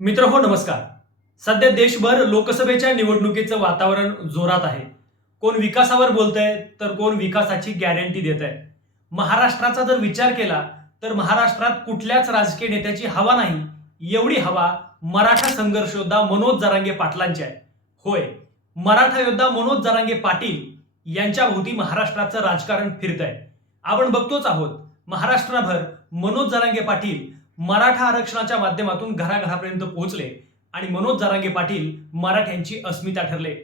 मित्र नमस्कार. सध्या देशभर लोकसभेच्या निवडणुकीचं वातावरण जोरात आहे. कोण विकासावर बोलतंय तर कोण विकासाची गॅरंटी देत आहे. महाराष्ट्राचा जर विचार केला तर महाराष्ट्रात कुठल्याच राजकीय नेत्याची हवा नाही, एवढी हवा मराठा संघर्ष योद्धा मनोज जरांगे पाटलांची आहे. होय, मराठा योद्धा मनोज जरांगे पाटील यांच्या भोवती महाराष्ट्राचं राजकारण फिरतंय. आपण बघतोच आहोत, महाराष्ट्रभर मनोज जरांगे पाटील मराठा आरक्षणाच्या माध्यमातून घराघरापर्यंत पोहोचले आणि मनोज जरांगे पाटील मराठ्यांची अस्मिता ठरले.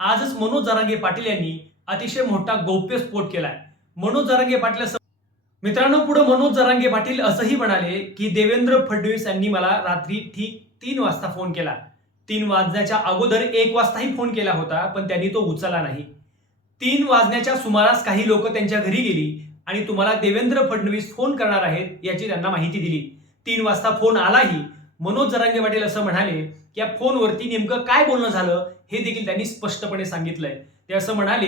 आजच मनोज जरांगे पाटील यांनी अतिशय मोठा गौप्यस्फोट केलाय. मनोज जरांगे पाटील मित्रांनो, पुढे मनोज जरांगे पाटील असंही म्हणाले की देवेंद्र फडणवीस यांनी मला रात्री ठीक 3 वाजता फोन केला. 3 वाजण्याच्या अगोदर 1 वाजताही फोन केला होता, पण त्यांनी तो उचलला नाही. 3 वाजण्याच्या सुमारास काही लोक त्यांच्या घरी गेली आणि तुम्हाला देवेंद्र फडणवीस फोन करणार आहेत याची त्यांना माहिती दिली. 3 वाजता फोन आलाही. मनोज जरांगे पाटील असं म्हणाले की या फोनवरती नेमकं काय बोलणं झालं हे देखील त्यांनी स्पष्टपणे सांगितलंय. ते असं म्हणाले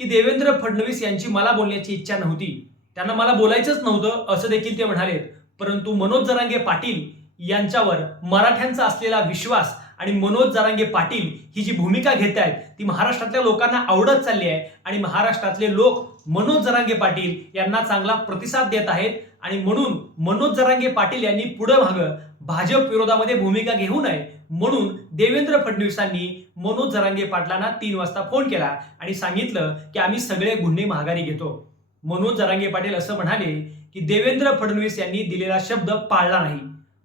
की देवेंद्र फडणवीस यांची मला बोलण्याची इच्छा नव्हती, त्यांना मला बोलायचंच नव्हतं असं देखील ते म्हणाले. परंतु मनोज जरांगे पाटील यांच्यावर मराठ्यांचा असलेला विश्वास आणि मनोज जरांगे पाटील ही जी भूमिका घेत आहेत ती महाराष्ट्रातल्या लोकांना आवडत चालली आहे आणि महाराष्ट्रातले लोक मनोज जरांगे पाटील यांना चांगला प्रतिसाद देत आहेत. आणि म्हणून मनोज जरांगे पाटील यांनी पुढे मागं भाजप विरोधामध्ये भूमिका घेऊ नये म्हणून देवेंद्र फडणवीसांनी मनोज जरांगे पाटलांना 3 वाजता फोन केला आणि सांगितलं की आम्ही सगळे गुन्हे माघारी घेतो. मनोज जरांगे पाटील असं म्हणाले की देवेंद्र फडणवीस यांनी दिलेला शब्द पाळला नाही.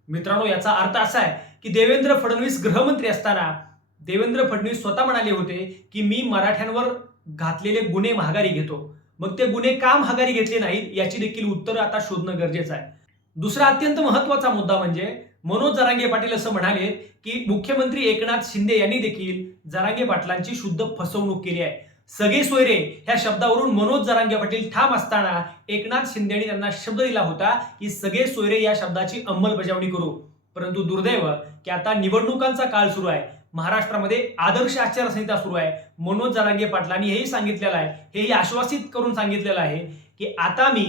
मित्रांनो, याचा अर्थ असा आहे की देवेंद्र फडणवीस गृहमंत्री असताना देवेंद्र फडणवीस स्वतः म्हणाले होते की मी मराठ्यांवर घातलेले गुन्हे माघारी घेतो. मग ते गुन्हे का माघारी घेतले नाहीत याची देखील उत्तर आता शोधणं गरजेचं आहे. दुसरा अत्यंत महत्वाचा मुद्दा म्हणजे मनोज जरांगे पाटील असं म्हणाले की मुख्यमंत्री एकनाथ शिंदे यांनी देखील जरांगे पाटलांची शुद्ध फसवणूक केली आहे. सगळे सोयरे ह्या शब्दावरून मनोज जरांगे पाटील ठाम असताना एकनाथ शिंदे यांनी त्यांना शब्द दिला होता की सगळे सोयरे या शब्दाची अंमलबजावणी करू. परंतु दुर्दैव की आता निवडणुकांचा काळ सुरू आहे, महाराष्ट्रामध्ये आदर्श आचारसंहिता सुरू आहे. मनोज जरांगे पाटलांनी हेही सांगितलेलं आहे, हेही आश्वासित करून सांगितलेलं आहे की आता मी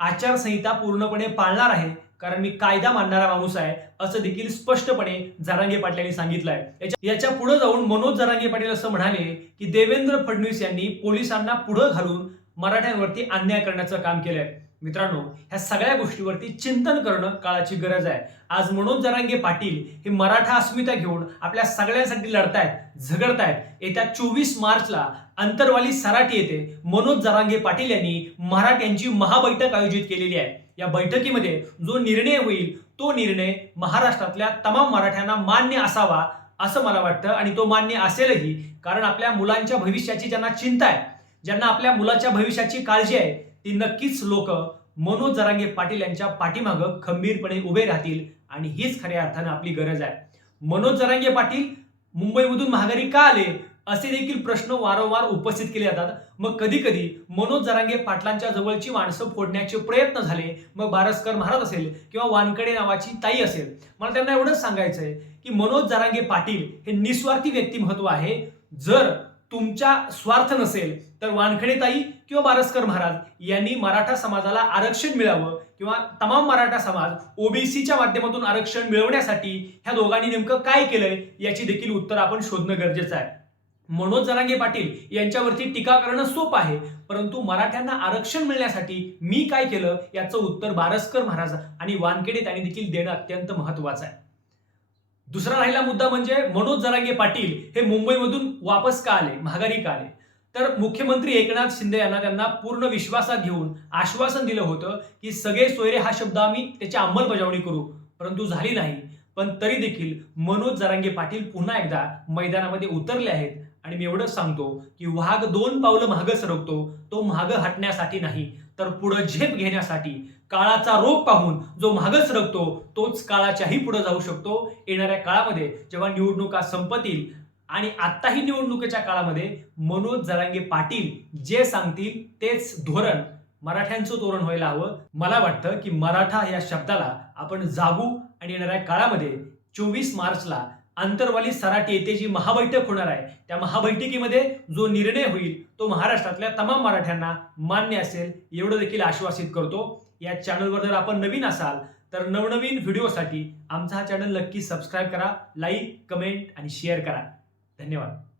आचारसंहिता पूर्णपणे पाळणार आहे कारण मी कायदा मानणारा माणूस आहे असं देखील स्पष्टपणे जरांगे पाटलांनी सांगितलं आहे. याच्या पुढे जाऊन मनोज जरांगे पाटील असं म्हणाले की देवेंद्र फडणवीस यांनी पोलिसांना पुढे घालून मराठ्यांवरती अन्याय करण्याचं काम केलंय. मित्रांनो, ह्या सगळ्या गोष्टीवरती चिंतन करणं काळाची गरज आहे. आज मनोज जरांगे पाटील हे मराठा अस्मिता घेऊन आपल्या सगळ्यांसाठी लढतायत, झगडतायत. येत्या 24 मार्चला अंतरवाली सराटी येथे मनोज जरांगे पाटील यांनी मराठ्यांची महाबैठक आयोजित केलेली आहे. या बैठकीमध्ये जो निर्णय होईल तो निर्णय महाराष्ट्रातल्या तमाम मराठ्यांना मान्य असावा असं मला वाटतं आणि तो मान्य असेलही. कारण आपल्या मुलांच्या भविष्याची ज्यांना चिंता आहे, ज्यांना आपल्या मुलाच्या भविष्याची काळजी आहे, ती नक्कीच लोक मनोज जरांगे पाटील यांच्या पाठीमागं खंबीरपणे उभे राहतील आणि हीच खऱ्या अर्थानं आपली गरज आहे. मनोज जरांगे पाटील मुंबईमधून माघारी का आले असे देखील प्रश्न वारंवार उपस्थित केले जातात. मग कधी कधी मनोज जरांगे पाटलांच्या जवळची माणसं फोडण्याचे प्रयत्न झाले, मग बारस्कर महाराज असेल किंवा वानकडे नावाची ताई असेल. मला त्यांना एवढंच सांगायचंय की मनोज जरांगे पाटील हे निस्वार्थी व्यक्तिमत्व आहे. जर तुमचा स्वार्थ नसेल तर वानखडे ताई किंवा बारस्कर महाराज यांनी मराठा समाजाला आरक्षण मिळावं किंवा तमाम मराठा समाज ओबीसीच्या माध्यमातून आरक्षण मिळवण्यासाठी ह्या दोघांनी नेमकं काय केलंय याची देखील उत्तर आपण शोधणं गरजेचं आहे. मनोज जरांगे पाटील यांच्यावरती टीका करणं सोपं आहे, परंतु मराठ्यांना आरक्षण मिळण्यासाठी मी काय केलं याचं उत्तर बारस्कर महाराज आणि वानखेडे यांनी देखील देणं अत्यंत महत्वाचं आहे. दुसरा राहिला मुद्दा म्हणजे मनोज जरांगे पाटील हे मुंबईमधून वापस का आले, माघारी का आले. तर मुख्यमंत्री एकनाथ शिंदे यांना त्यांना पूर्ण विश्वासात घेऊन आश्वासन दिलं होतं की सगळे सोयरे हा शब्द आम्ही त्याची अंमलबजावणी करू, परंतु झाली नाही. पण तरी देखील मनोज जरांगे पाटील पुन्हा एकदा मैदानामध्ये उतरले आहेत आणि मी एवढंच सांगतो की वाघ 2 पावलं मागं सरकतो, तो मागं हटण्यासाठी नाही तर पुढे झेप घेण्यासाठी. काळाचा रोग पाहून जो मागं सरकतो तोच काळाच्याही पुढे जाऊ शकतो. येणाऱ्या काळामध्ये जेव्हा निवडणुका संपतील आणि आत्ताही निवडणुकीच्या काळामध्ये मनोज जरांगे पाटील जे सांगतील तेच धोरण मराठ्यांचं तोरण व्हायला हवं. मला वाटतं की मराठा या शब्दाला आपण जागू आणि येणाऱ्या काळामध्ये 24 मार्चला अंतरवाली सराटी येथे जी महाबैठक होणार आहे त्या महाबैठकीमध्ये जो निर्णय होईल तो महाराष्ट्रातल्या तमाम मराठ्यांना मान्य असेल एवढं देखील आश्वासित करतो. या चॅनलवर जर आपण नवीन असाल तर नवनवीन व्हिडिओसाठी आमचा हा चॅनल नक्की सबस्क्राईब करा, लाईक, कमेंट आणि शेअर करा. धन्यवाद.